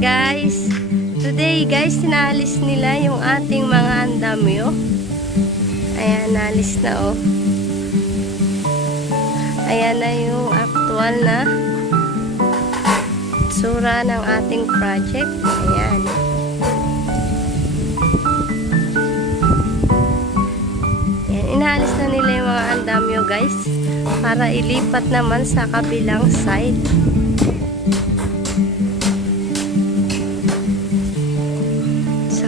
guys, today guys, sinalis nila yung ating mga andamyo. Ayan, nalis na oh. Ayan na yung actual na tsura ng ating project. Ayan. Ayan, inalis na nila yung mga andamyo guys para ilipat naman sa kabilang side.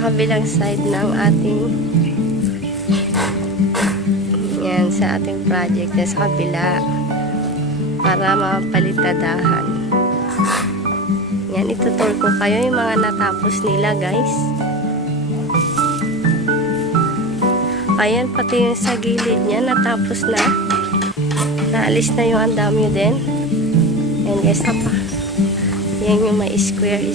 Kabilang side ng ating yan, sa ating project na sa kabila para mapalitadahan. Yan, itutur ko kayo yung mga natapos nila guys. Ayan, pati yung sa gilid niya natapos na, naalis na yung andamyo din. Yan guys, yan yung may square.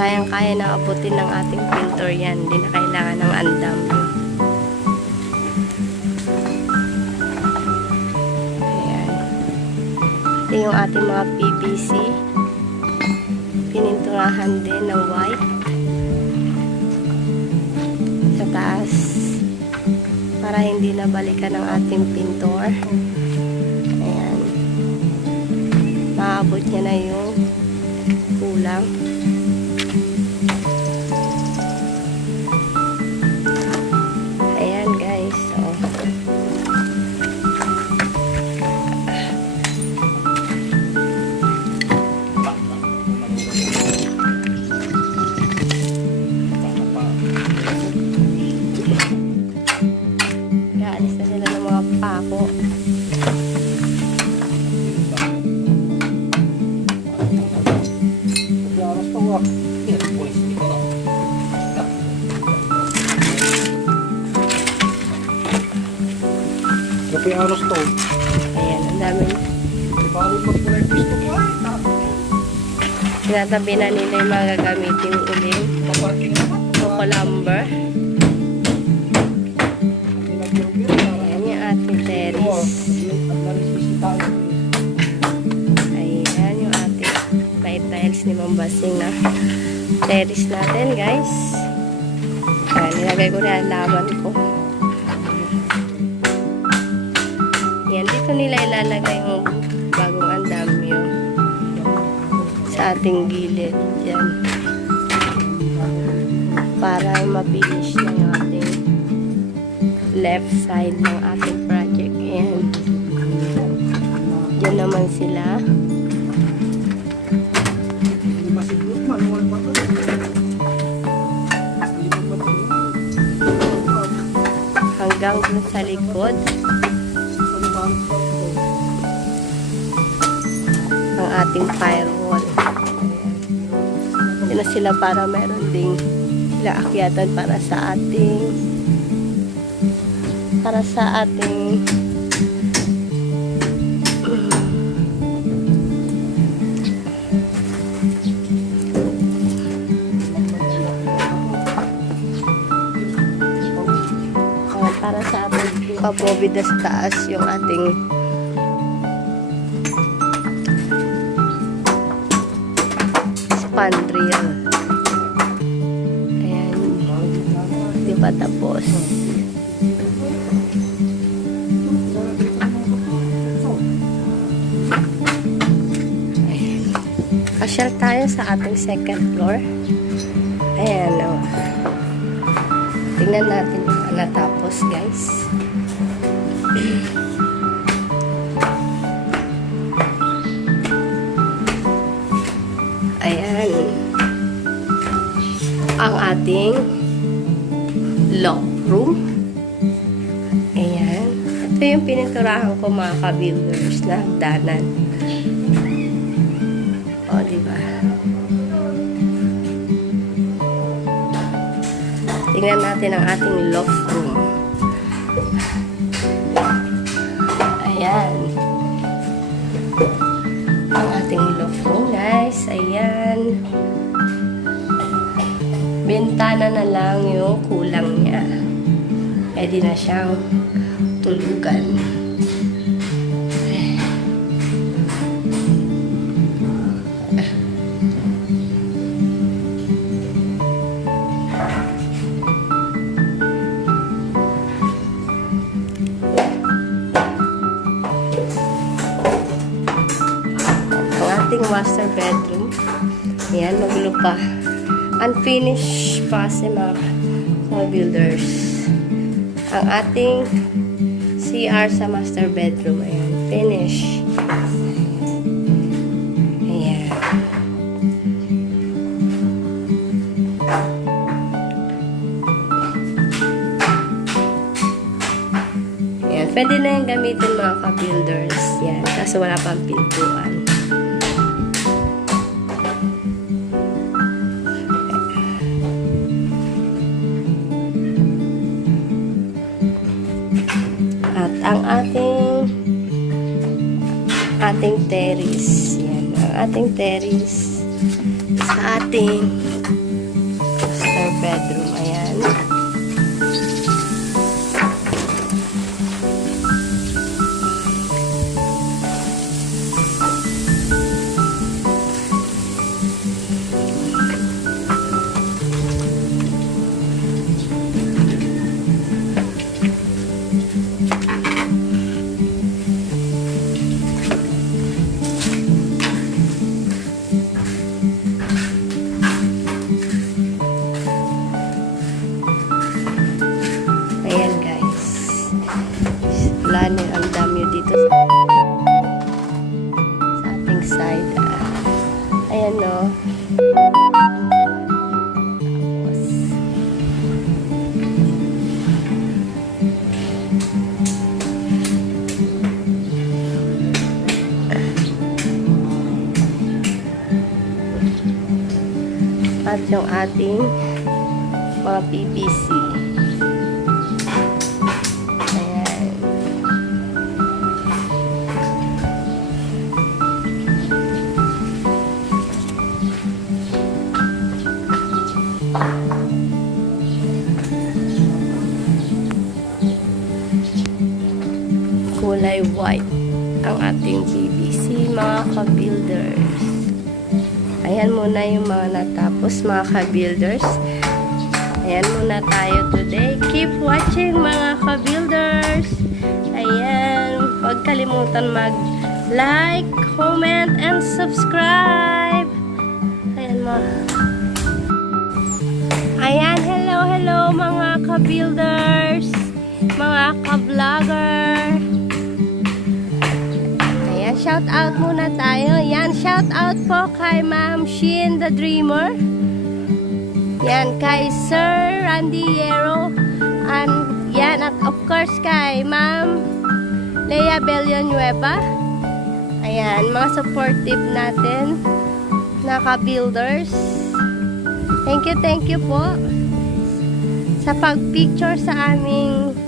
Kayang-kaya na abutin ng ating printer yan. Hindi na kailangan ng andam. Ayan. Ito yung ating mga PVC. Pininturahan din ng white. Sa taas. Para hindi na balikan ng ating pintor. Ayan. Maabot niya na yung kulang. Tapi aros to. Ayan, ang dami. Tinatabi na nila yung mga gagamitin uling. Coco lumber. Ayan yung ating terrace. Ayan yung ating may tiles ni Mambasing na terrace natin guys. Ayan, nilagay ko na ang laman ko. Yan, dito nila ilalagay yung bagong andamyo sa ating gilid. Yan. Para ma-finish na yung ating left side ng ating project. Yan. Diyan naman sila. Hanggang sa likod. Ang ating firewall. Yan na sila para meron ding sila akyatan para sa ating pabobida sa taas yung ating spandrel. Ayan. Di pa tapos. Ayan. Kasyal tayo sa ating second floor. Ayan. Oh. Tingnan natin yung natapos guys. Ayan ang ating lock room. Ayan, ito yung pininturahan ko mga ka-viewers na hagdanan. O diba, tingnan natin ang ating loft room. Ayan. Ang ating loft room, guys. Ayan. Bintana na lang yung kulang niya. Pwede na siyang tulugan. Ating master bedroom. Ayan, magulo pa. Unfinished pa kasi mga builders. Ang ating CR sa master bedroom. Ayan, finish. Ayan. Ayan, pwede na yung gamitin mga ka-builders. Ayan, kaso wala pang pintuan. At ang ating terrace. Yan, ang ating terrace sa ating master bedroom. Ayan. Ayan guys. Wala na ang dami dito sa ating side. Ayan o. At yung ating mga PVC. Kulay white ang ating PVC mga ka-builders. Ayan muna yung mga natapos mga ka-builders. Ayan muna tayo today. Keep watching mga ka-builders. Ayan, huwag kalimutan mag-like, comment, and subscribe. Ayan mga. Ayan, hello mga ka-builders, mga ka-vlogger. Ayan, shout out muna tayo. Yan, shout out po kay Ma'am Shin the Dreamer. Yan, kay Sir Randy Yero. And yan, at of course kay Ma'am Lea Villanueva. Ayan, mga supportive natin na ka-builders. Thank you po sa pag-picture sa aming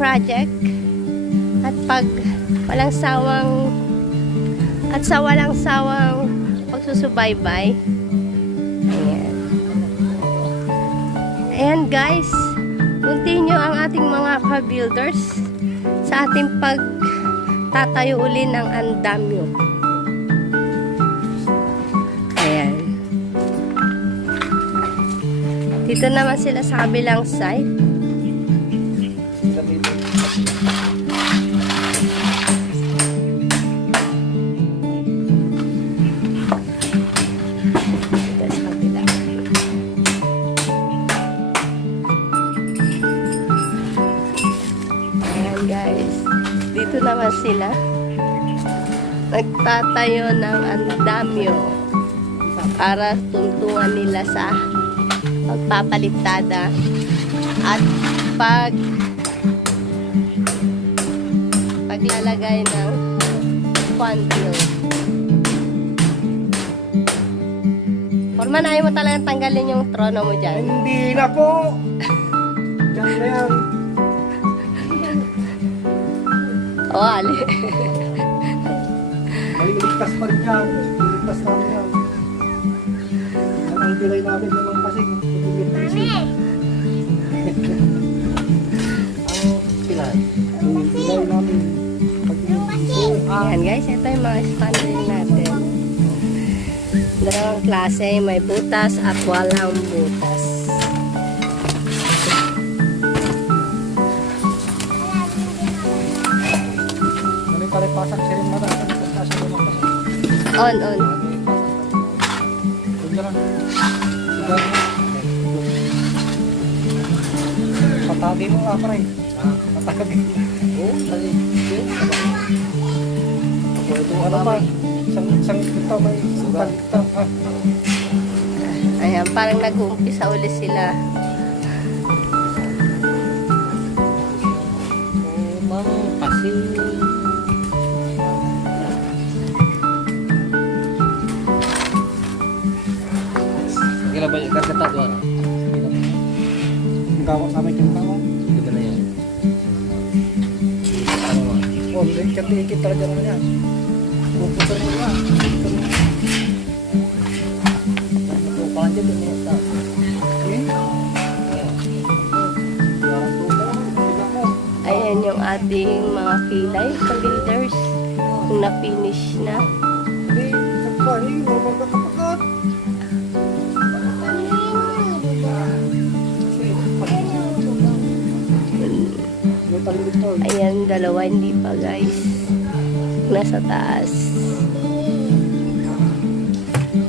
project at walang sawang pagsusubaybay. Ayan. Ayan guys, continue ang ating mga ka-builders sa ating pagtatayo uli ng andamyo. Ayan. Dito naman sila sa kabilang side. Guys, dito naman sila nagtatayo ng andamyo para tuntungan nila sa pagpapalitada at paglalagay ng pandil. Forman, ayaw mo talagang tanggalin yung trono mo dyan? Hindi na po! Diyan na yan. Oo, ali. Maliligtas pa rin yan. Maliligtas namin yan. Yan ang pilay namin naman kasi. Mami! Ang pilay? guys, ito yung mga spandrel natin. Dalawang klase, may butas at walang butas. May palipasan si rin mata. On. Patagi mo nga pare. Patagi. Oo, kasi. Ako ito ano pa. Isang kita may balita. Ayan, parang nag-uumpisa ulit sila. Mang pasti kila banyak kan ketat tuh orang. Ang gawa sa amin yung tao. Itu benar ya. Oh, ikit talaga naman yan. Pupusan mo yan. Lupa aja tuh nih. Ayan yung ating mga kilay, ka-builders. Kung na-finish na. Hindi, kapag huwag ka kapagat. Ayan, dalawa hindi pa guys. Nasa taas.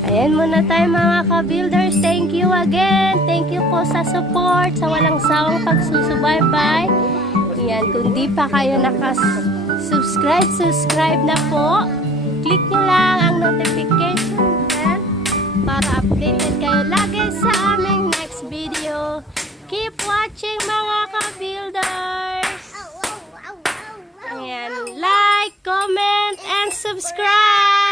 Ayan muna tayo mga ka-builders. Thank you again. Thank you po sa support, sa walang sawang pagsusubaybay. Ayan, kung di pa kayo subscribe na po. Click nyo lang ang notification bell para updated kayo lagi sa aming next video. Keep watching mga ka-builders. Ayan, like, comment, and subscribe.